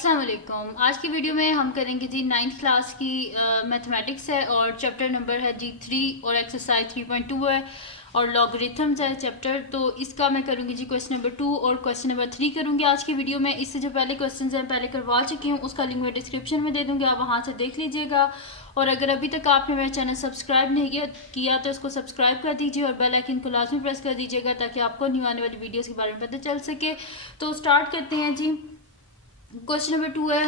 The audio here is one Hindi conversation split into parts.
अस्सलाम वालेकुम। आज की वीडियो में हम करेंगे जी 9th क्लास की मैथमेटिक्स है और चैप्टर नंबर है जी 3 और एक्सरसाइज 3.2 है और लॉगरिथम्स है चैप्टर। तो इसका मैं करूँगी जी क्वेश्चन नंबर 2 और क्वेश्चन नंबर 3 करूँगी आज की वीडियो में। इससे जो पहले क्वेश्चन हैं पहले करवा चुकी हूँ, उसका लिंक मैं डिस्क्रिप्शन में दे दूँगी, आप वहाँ से देख लीजिएगा। और अगर अभी तक आपने मेरा चैनल सब्सक्राइब नहीं किया तो इसको सब्सक्राइब कर दीजिए और बेल आइकन को लाजमी प्रेस कर दीजिएगा ताकि आपको न्यू आने वाली वीडियोज़ के बारे में पता चल सके। तो स्टार्ट करते हैं जी। क्वेश्चन नंबर 2 है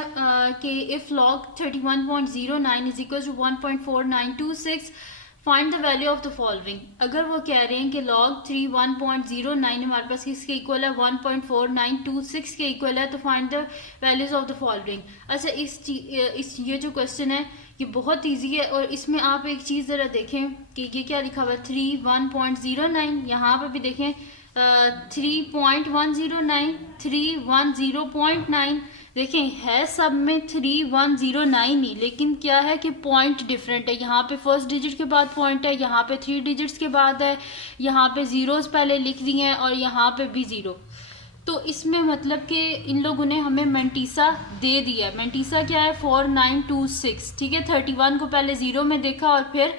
कि if log 31.09 is equal to 1.4926 find the value of the following. अगर वो कह रहे हैं कि लॉग 31.09 हमारे पास किसके इक्वल है 1.4926 के इक्वल है, तो find the values of the following. अच्छा, इस ये जो क्वेश्चन है ये बहुत इजी है और इसमें आप एक चीज़ ज़रा देखें कि ये क्या लिखा हुआ है 31.09, यहाँ पर भी देखें 3.109 310.9 देखें है सब में 3109 ही, लेकिन क्या है कि पॉइंट डिफरेंट है। यहाँ पे फर्स्ट डिजिट के बाद पॉइंट है, यहाँ पे 3 डिजिट्स के बाद है, यहाँ पे ज़ीरोज़ पहले लिख दिए हैं और यहाँ पे भी ज़ीरो। तो इसमें मतलब कि इन लोगों ने हमें मेंटीसा दे दिया। मेंटीसा क्या है 4926, ठीक है। 31 को पहले ज़ीरो में देखा और फिर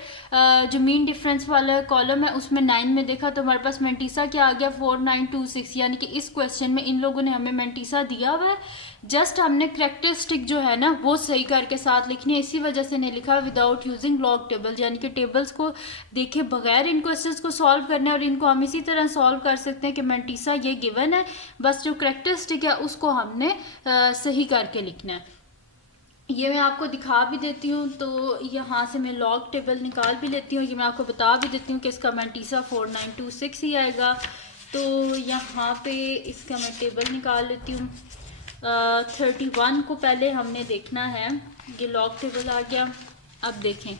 जो मीन डिफरेंस वाला कॉलम है उसमें 9 में देखा, तो हमारे पास मेंटीसा क्या आ गया 4926। यानी कि इस क्वेश्चन में इन लोगों ने हमें मेंटीसा दिया हुआ है, जस्ट हमने करेक्टरिस्टिक जो है ना वो सही करके साथ लिखनी है। इसी वजह से नहीं लिखा विदाउट यूजिंग लॉग टेबल, यानी कि टेबल्स को देखे बगैर इन क्वेश्चंस को सॉल्व करने, और इनको हम इसी तरह सॉल्व कर सकते हैं कि मेंटीसा ये गिवन है, बस जो करेक्टरिस्टिक है उसको हमने सही करके लिखना है। ये मैं आपको दिखा भी देती हूँ, तो यहाँ से मैं लॉग टेबल निकाल भी लेती हूँ। ये मैं आपको बता भी देती हूँ कि इसका मेंटीसा 4926 ही आएगा। तो यहाँ पे इसका मैं टेबल निकाल लेती हूँ। 31 को पहले हमने देखना है, ये लॉग टेबल आ गया। अब देखें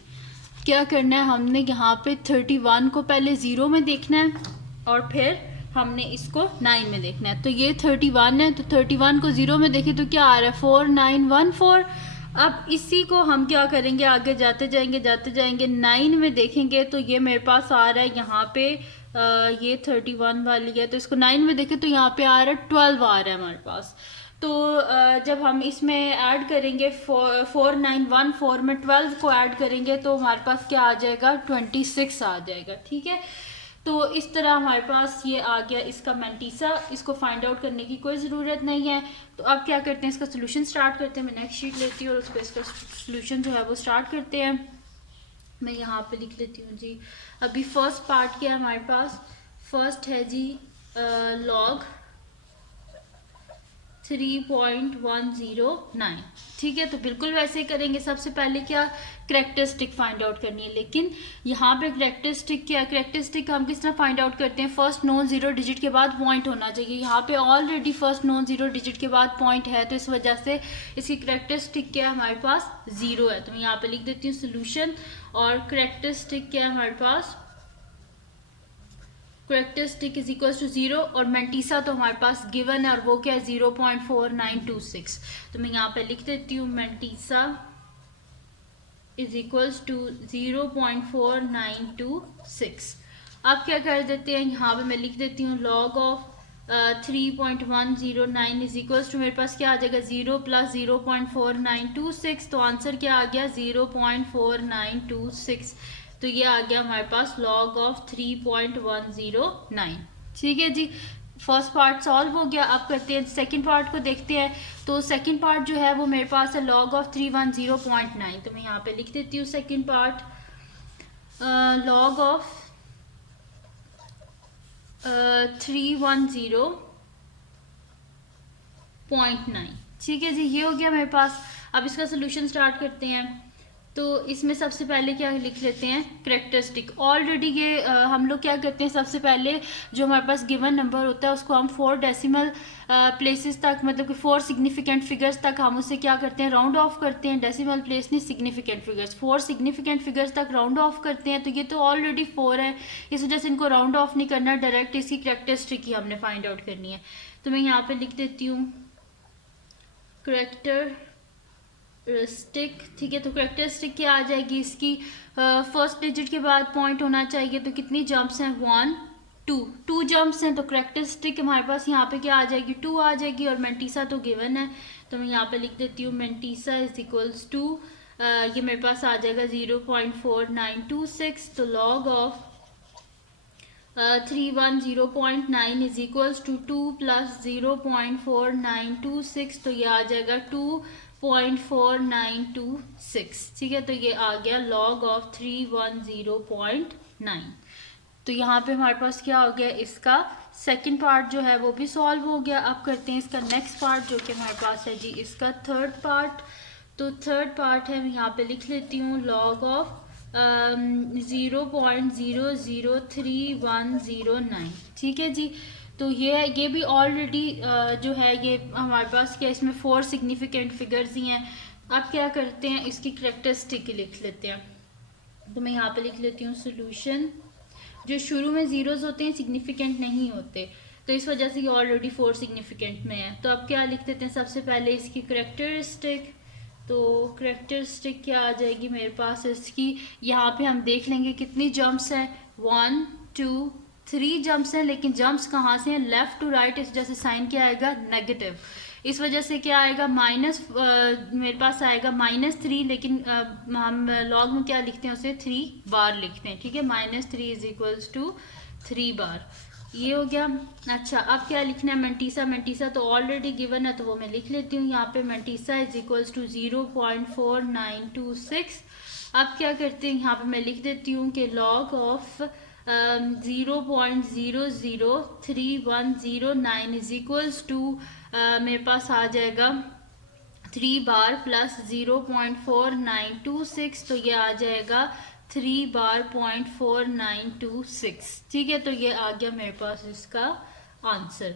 क्या करना है, हमने यहाँ पे 31 को पहले ज़ीरो में देखना है और फिर हमने इसको 9 में देखना है। तो ये 31 है, तो 31 को ज़ीरो में देखें तो क्या आ रहा है 4914। अब इसी को हम क्या करेंगे, आगे जाते जाएंगे 9 में देखेंगे तो ये मेरे पास आ रहा है यहाँ पे ये 31 वाली है, तो इसको 9 में देखें तो यहाँ पे आ रहा है 12 आ रहा है हमारे पास। तो जब हम इसमें ऐड करेंगे 4914 में 12 को ऐड करेंगे तो हमारे पास क्या आ जाएगा 26 आ जाएगा, ठीक है। तो इस तरह हमारे पास ये आ गया इसका मेंटीसा। इसको फाइंड आउट करने की कोई ज़रूरत नहीं है। तो अब क्या करते हैं, इसका सोल्यूशन स्टार्ट करते हैं। मैं नेक्स्ट शीट लेती हूँ और उस पर इसका सोल्यूशन जो है वो स्टार्ट करते हैं। मैं यहाँ पे लिख लेती हूँ जी। अभी फर्स्ट पार्ट क्या है हमारे पास, फर्स्ट है जी लॉग 3.109, ठीक है। तो बिल्कुल वैसे ही करेंगे। सबसे पहले क्या करेक्टरिस्टिक फाइंड आउट करनी है, लेकिन यहाँ पे करेक्टरिस्टिक क्या, करेक्टरिस्टिक हम किस तरह फाइंड आउट करते हैं, फर्स्ट नॉन ज़ीरो डिजिट के बाद पॉइंट होना चाहिए। यहाँ पे already first non zero digit के बाद पॉइंट है, तो इस वजह से इसकी करेक्टरिस्टिक क्या है हमारे पास ज़ीरो है। तो मैं यहाँ पे लिख देती हूँ सोल्यूशन, और करेक्टरिस्टिक क्या है हमारे पास, करेक्टरिस्टिक इज इक्वल टू 0 और मेंटीसा तो हमारे पास गिवन है और वो क्या है 0.4926। तो मैं यहाँ पे लिख देती हूँ मेंटीसा इज इक्वल्स टू 0.4926। अब क्या कर देते हैं, यहाँ पे मैं लिख देती हूँ log of 3.109 is equals to, मेरे पास क्या आ जाएगा 0 प्लस 0.4926। तो आंसर क्या आ गया 0.4926। तो ये आ गया हमारे पास लॉग ऑफ 3.109, ठीक है जी। फर्स्ट पार्ट सॉल्व हो गया। अब करते हैं सेकंड पार्ट को देखते हैं। तो सेकंड पार्ट जो है वो मेरे पास है लॉग ऑफ 310.9। तो मैं यहाँ पे लिख देती हूँ सेकंड पार्ट लॉग ऑफ 310.9, ठीक है जी। ये हो गया मेरे पास। अब इसका सोल्यूशन स्टार्ट करते हैं। तो इसमें सबसे पहले क्या लिख लेते हैं करेक्टरिस्टिक। ऑलरेडी ये हम लोग क्या करते हैं, सबसे पहले जो हमारे पास गिवन नंबर होता है उसको हम 4 डेसिमल प्लेसेस तक, मतलब कि 4 सिग्निफिकेंट फिगर्स तक हम उससे क्या करते हैं राउंड ऑफ करते हैं। डेसिमल प्लेस नहीं, सिग्निफिकेंट फिगर्स, 4 सिग्निफिकेंट फिगर्स तक राउंड ऑफ करते हैं। तो ये तो ऑलरेडी 4 है, इस वजह से इनको राउंड ऑफ नहीं करना, डायरेक्ट इसकी करेक्टरिस्टिक ही हमने फाइंड आउट करनी है। तो मैं यहाँ पे लिख देती हूँ करेक्टरिस्टिक, ठीक है। तो करेक्टरिस्टिक क्या आ जाएगी इसकी, फर्स्ट डिजिट के बाद पॉइंट होना चाहिए। तो कितनी जंप्स हैं 1 टू जंप्स हैं, तो करेक्टरिस्टिक हमारे पास यहाँ पे क्या आ जाएगी, 2 आ जाएगी, और मेंटीसा तो गिवन है, तो मैं यहाँ पे लिख देती हूँ मेंटीसा इज इक्वल्स टू, ये मेरे पास आ जाएगा 0.4926, तो log of 310.9 is equals to 2 plus 0.4926, तो ये आ जाएगा 2.4926, ठीक है। तो ये आ गया लॉग ऑफ 310.9। तो यहाँ पे हमारे पास क्या हो गया, इसका सेकंड पार्ट जो है वो भी सॉल्व हो गया। अब करते हैं इसका नेक्स्ट पार्ट जो कि हमारे पास है जी इसका थर्ड पार्ट। तो थर्ड पार्ट है, मैं यहाँ पे लिख लेती हूँ लॉग ऑफ 0.003109, ठीक है जी। तो ये भी ऑलरेडी जो है ये हमारे पास क्या, इसमें 4 सिग्निफिकेंट फिगर्स ही हैं। अब क्या करते हैं, इसकी करेक्टरिस्टिक लिख लेते हैं। तो मैं यहाँ पे लिख लेती हूँ सोल्यूशन। जो शुरू में जीरोस होते हैं सिग्निफिकेंट नहीं होते, तो इस वजह से ये ऑलरेडी 4 सिग्निफिकेंट में है। तो अब क्या लिख देते हैं, सबसे पहले इसकी करेक्टरिस्टिक। तो करेक्टरिस्टिक क्या आ जाएगी मेरे पास इसकी, यहाँ पे हम देख लेंगे कितनी जंप्स हैं, 1 2 3 जंप्स हैं, लेकिन जंप्स कहाँ से हैं, लेफ्ट टू राइट, इस वजह से साइन क्या आएगा, नेगेटिव। इस वजह से क्या आएगा, मेरे पास आएगा -3, लेकिन हम लॉग में क्या लिखते हैं, उसे 3 बार लिखते हैं, ठीक है। -3 इज इक्वल्स टू 3 बार, ये हो गया। अच्छा, अब क्या लिखना है, मेंटीसा तो ऑलरेडी गिवन है, तो वो मैं लिख लेती हूँ यहाँ पे, मेंटीसा इज इक्वल्स टू 0.4926। अब क्या करते हैं, यहाँ पे मैं लिख देती हूँ कि log of 0.003109 is equals to मेरे पास आ जाएगा 3 बार प्लस 0.4926, तो ये आ जाएगा 3 बार 0.4926, ठीक है। तो ये आ गया मेरे पास इसका आंसर।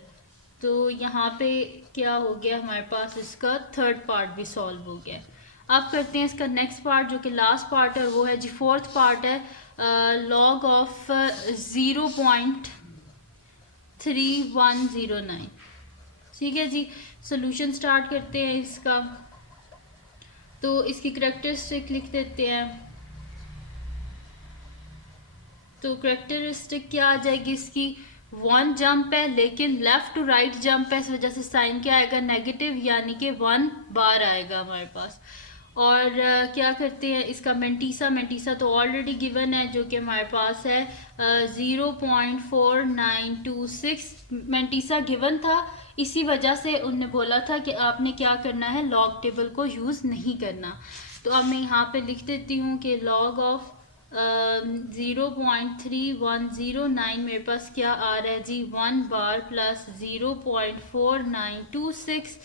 तो यहाँ पे क्या हो गया, हमारे पास इसका थर्ड पार्ट भी सॉल्व हो गया। अब करते हैं इसका नेक्स्ट पार्ट जो कि लास्ट पार्ट है, वो है जी फोर्थ पार्ट है, लॉग ऑफ 0.3109, ठीक है जी। सोल्यूशन स्टार्ट करते हैं इसका। तो इसकी करेक्टरिस्टिक लिख देते हैं। तो करेक्टरिस्टिक क्या आ जाएगी इसकी, 1 जंप है लेकिन लेफ्ट टू राइट जंप है, इस वजह से साइन क्या आएगा, नेगेटिव, यानी कि 1 बार आएगा हमारे पास। और क्या करते हैं इसका मेंटीसा तो ऑलरेडी गिवन है, जो कि हमारे पास है 0.4926। मेंटीसा गिवन था, इसी वजह से उन्होंने बोला था कि आपने क्या करना है, लॉग टेबल को यूज़ नहीं करना। तो अब मैं यहाँ पे लिख देती हूँ कि लॉग ऑफ 0.3109 मेरे पास क्या आ रहा है जी, 1 बार प्लस 0.4926,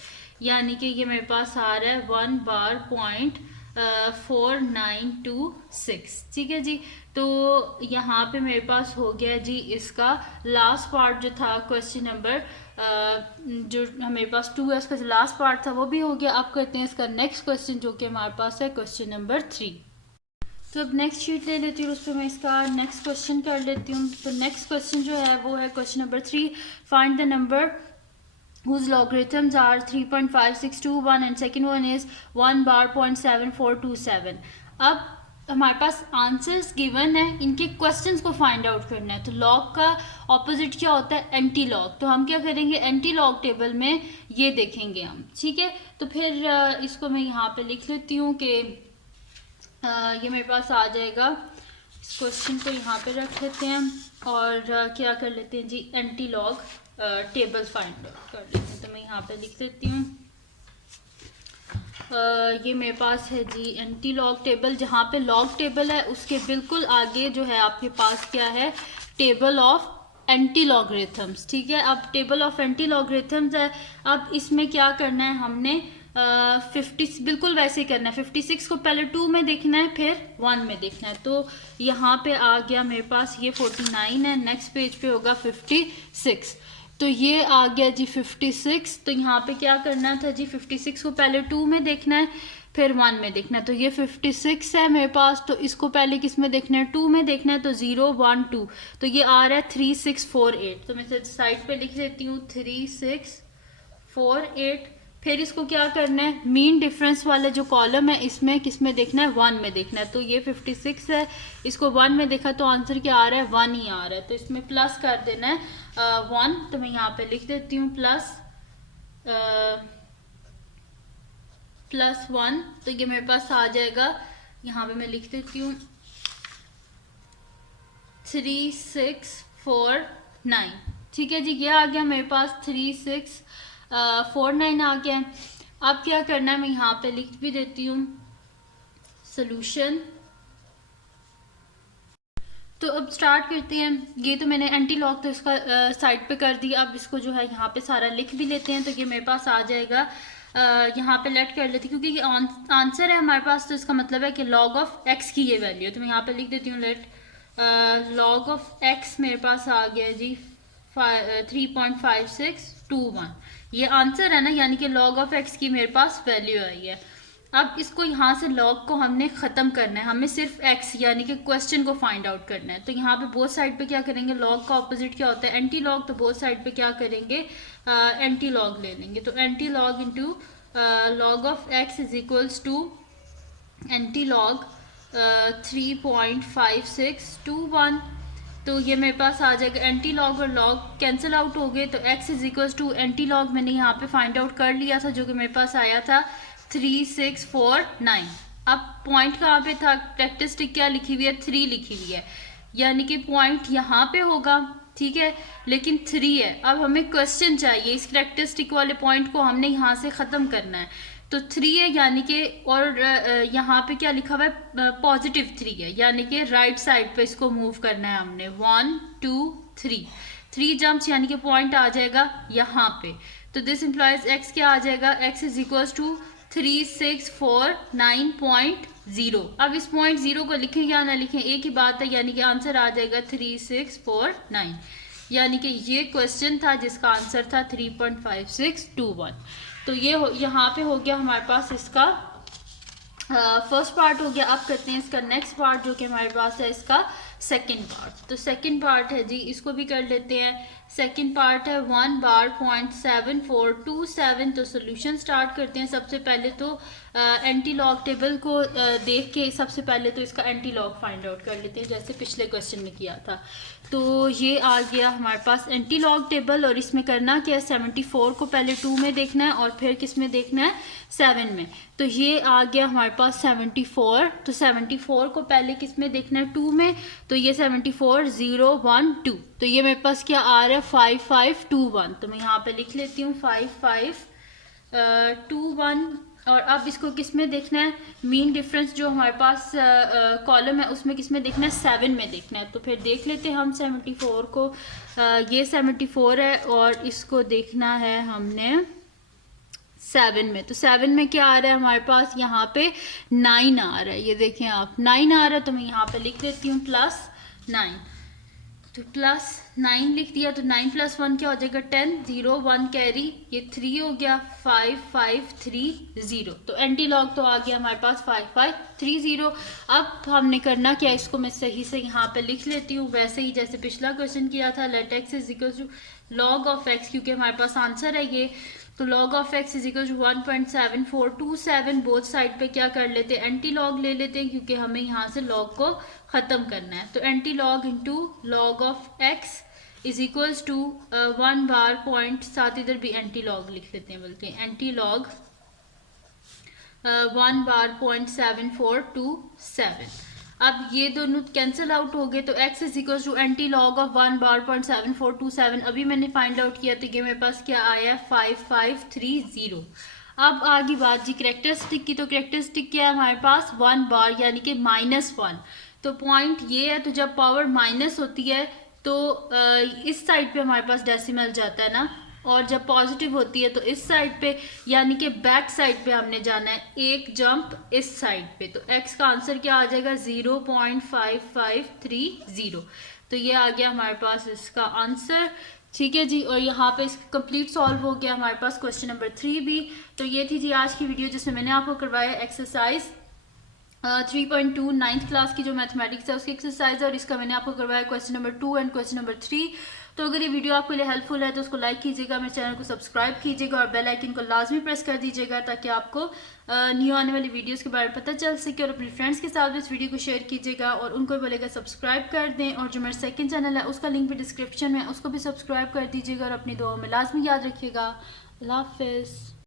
यानी कि ये मेरे पास आ रहा है 1 बार 0.4926, ठीक है जी। तो यहाँ पे मेरे पास हो गया जी इसका लास्ट पार्ट जो था क्वेश्चन नंबर, जो हमारे पास 2 है उसका जो लास्ट पार्ट था वो भी हो गया। अब करते हैं इसका नेक्स्ट क्वेश्चन जो कि हमारे पास है क्वेश्चन नंबर 3। तो अब नेक्स्ट शीट ले लेती हूँ, उस पर मैं इसका नेक्स्ट क्वेश्चन कर लेती हूँ। तो नेक्स्ट क्वेश्चन जो है वो है question number 3, find the number whose logarithms are 3.5621 and second one is 1 bar 0.7427। अब हमारे पास आंसर्स गिवन है, इनके क्वेश्चंस को फाइंड आउट करना है। तो लॉग का ऑपोजिट क्या होता है, एंटी लॉग। तो हम क्या करेंगे, एंटी लॉग टेबल में ये देखेंगे हम, ठीक है। तो फिर इसको मैं यहाँ पे लिख लेती हूँ कि ये मेरे पास आ जाएगा। इस क्वेश्चन को यहाँ पे रख लेते हैं और क्या कर लेते हैं जी, एंटी लॉग टेबल फाइंड कर लेते हैं। तो मैं यहाँ पे लिख देती हूँ, ये मेरे पास है जी एंटी लॉग टेबल। जहाँ पे लॉग टेबल है उसके बिल्कुल आगे जो है आपके पास क्या है, टेबल ऑफ एंटी लॉगरिथम्स, ठीक है। अब टेबल ऑफ एंटी लॉगरिथम्स है। अब इसमें क्या करना है हमने, 50 बिल्कुल वैसे ही करना है। 56 को पहले 2 में देखना है, फिर 1 में देखना है। तो यहाँ पे आ गया मेरे पास ये 49 है, नेक्स्ट पेज पे होगा 56। तो ये आ गया जी 56। तो यहाँ पे क्या करना था जी, 56 को पहले 2 में देखना है, फिर 1 में देखना है। तो ये 56 है मेरे पास, तो इसको पहले किस में देखना है, 2 में देखना है। तो 0 1 2, तो ये आ रहा है 3648। तो मैं साइड पे लिख देती हूँ 3648। फिर इसको क्या करना है, मीन डिफरेंस वाला जो कॉलम है इसमें किस में देखना है, 1 में देखना है। तो ये 56 है, इसको 1 में देखा तो आंसर क्या आ रहा है, 1 ही आ रहा है। तो इसमें प्लस कर देना है 1। तो मैं यहाँ पे लिख देती हूँ प्लस 1। तो ये मेरे पास आ जाएगा, यहाँ पे मैं लिख देती हूँ 3649। ठीक है जी, ये आ गया मेरे पास 3649 आ गया है। अब क्या करना है, मैं यहाँ पे लिख भी देती हूँ सोल्यूशन। तो अब स्टार्ट करते हैं। ये तो मैंने एंटी लॉग तो इसका साइड पे कर दिया। अब इसको जो है यहाँ पे सारा लिख भी लेते हैं। तो ये मेरे पास आ जाएगा, यहाँ पे लेट कर लेती हूँ क्योंकि ये आंसर है हमारे पास, तो इसका मतलब है कि लॉग ऑफ एक्स की ये वैल्यू है। तो मैं यहाँ पे लिख देती हूँ लेट लॉग ऑफ एक्स मेरे पास आ गया जी 3.5621। ये आंसर है ना, यानी कि लॉग ऑफ एक्स की मेरे पास वैल्यू आई है। अब इसको यहाँ से लॉग को हमने ख़त्म करना है, हमें सिर्फ एक्स यानी कि क्वेश्चन को फाइंड आउट करना है। तो यहाँ पे बोथ साइड पे क्या करेंगे, लॉग का ऑपोजिट क्या होता है, एंटी लॉग। तो बोथ साइड पे क्या करेंगे, एंटी लॉग ले लेंगे। तो anti log into log of x is equals to anti log 3.5621। तो ये मेरे पास आ जाएगा, एंटी लॉग और लॉग कैंसिल आउट हो गए। तो x is equals to anti log मैंने यहाँ पे फाइंड आउट कर लिया था, जो कि मेरे पास आया था 3649। अब पॉइंट कहाँ पे था, कैरेक्टरिस्टिक क्या लिखी हुई है, 3 लिखी हुई है, यानी कि पॉइंट यहाँ पे होगा। ठीक है, लेकिन 3 है। अब हमें क्वेश्चन चाहिए, इस कैरेक्टरिस्टिक वाले पॉइंट को हमने यहाँ से ख़त्म करना है। तो 3 है, यानी कि और यहाँ पे क्या लिखा हुआ है, पॉजिटिव 3 है, यानी कि राइट साइड पे इसको मूव करना है हमने। 1 2 3 जंप्स, यानी कि पॉइंट आ जाएगा यहाँ पे। तो दिस इम्प्लॉयज एक्स क्या आ जाएगा, एक्स इज इक्वल्स टू 3649.0। अब इस पॉइंट 0 को लिखें या ना लिखें एक ही बात है, यानी कि आंसर आ जाएगा 3649। यानी कि ये क्वेश्चन था जिसका आंसर था 3.5621। तो ये यहाँ पे हो गया हमारे पास इसका फर्स्ट पार्ट हो गया। अब करते हैं इसका नेक्स्ट पार्ट, जो कि हमारे पास है इसका सेकंड पार्ट। तो सेकंड पार्ट है जी, इसको भी कर लेते हैं। सेकंड पार्ट है 1 बार 0.7427। तो सोल्यूशन स्टार्ट करते हैं। सबसे पहले तो एंटी लॉग टेबल को देख के सबसे पहले तो इसका एंटी लॉग फाइंड आउट कर लेते हैं, जैसे पिछले क्वेश्चन में किया था। तो ये आ गया हमारे पास एंटी लॉग टेबल, और इसमें करना क्या है, 74 को पहले 2 में देखना है और फिर किस में देखना है, 7 में। तो ये आ गया हमारे पास 74। तो 74 को पहले किस में देखना है, 2 में। तो ये 74 0 1 2। तो ये मेरे पास क्या आ रहा है, 5521। तो मैं यहाँ पे लिख लेती हूँ 5521। और अब इसको किस में देखना है, मीन डिफरेंस जो हमारे पास कॉलम है उसमें किस में देखना है, 7 में देखना है। तो फिर देख लेते हैं हम 74 को। ये 74 है और इसको देखना है हमने 7 में। तो 7 में क्या आ रहा है हमारे पास, यहाँ पे 9 आ रहा है। ये देखें आप, 9 आ रहा है। तो मैं यहाँ पे लिख देती हूँ +9। तो +9 लिख दिया। तो 9 + 1 क्या हो जाएगा, 10 0 1 कैरी, ये 3 हो गया 5530। तो एंटी लॉग तो आ गया हमारे पास 5530। अब हमने करना क्या, इसको मैं सही से यहाँ पे लिख लेती हूँ, वैसे ही जैसे पिछला क्वेश्चन किया था। Let x is equal to log of x, क्योंकि हमारे पास आंसर है ये। तो log of x is equal to 1.7427। Both side पे क्या कर लेते हैं, एंटी लॉग ले लेते हैं, क्योंकि हमें यहाँ से log को ख़त्म करना है। तो anti log into log of x is equals to 1 bar point, साथ इधर भी एंटी लॉग लिख लेते हैं, बल्कि एंटी लॉग 1 बार 0.7427। अब ये दोनों कैंसिल आउट हो गए। तो x is equal to anti log of 1 bar 0.7427 अभी मैंने फाइंड आउट किया। तो ये मेरे पास क्या आया, 5530। अब आगे बात जी कैरेक्टरिस्टिक की। तो कैरेक्टरिस्टिक क्या है हमारे पास, 1 बार यानी कि -1। तो पॉइंट ये है, तो जब पावर माइनस होती है तो इस साइड पे हमारे पास डेसिमल जाता है ना, और जब पॉजिटिव होती है तो इस साइड पे, यानी कि बैक साइड पे हमने जाना है, एक जंप इस साइड पे। तो x का आंसर क्या आ जाएगा, 0.5530। तो ये आ गया हमारे पास इसका आंसर। ठीक है जी, और यहाँ पे कंप्लीट सॉल्व हो गया हमारे पास क्वेश्चन नंबर 3 भी। तो ये थी जी आज की वीडियो, जिसमें मैंने आपको करवाया एक्सरसाइज 3.2 9th क्लास की जो मैथमेटिक्स है उसकी एक्सरसाइज, और इसका मैंने आपको करवाया question number 2 and question number 3। तो अगर ये वीडियो आपके लिए हेल्पफुल है तो उसको लाइक कीजिएगा, मेरे चैनल को सब्सक्राइब कीजिएगा और बेल आइकन को लाजमी प्रेस कर दीजिएगा ताकि आपको न्यू आने वाली वीडियोस के बारे में पता चल सके। और अपने फ्रेंड्स के साथ भी इस वीडियो को शेयर कीजिएगा और उनको भी बोलेगा सब्सक्राइब कर दें। और जो मेरा सेकंड चैनल है उसका लिंक भी डिस्क्रिप्शन में, उसको भी सब्सक्राइब कर दीजिएगा और अपनी दुआ में लाजमी याद रखिएगा। अल्लाह हाफिज़।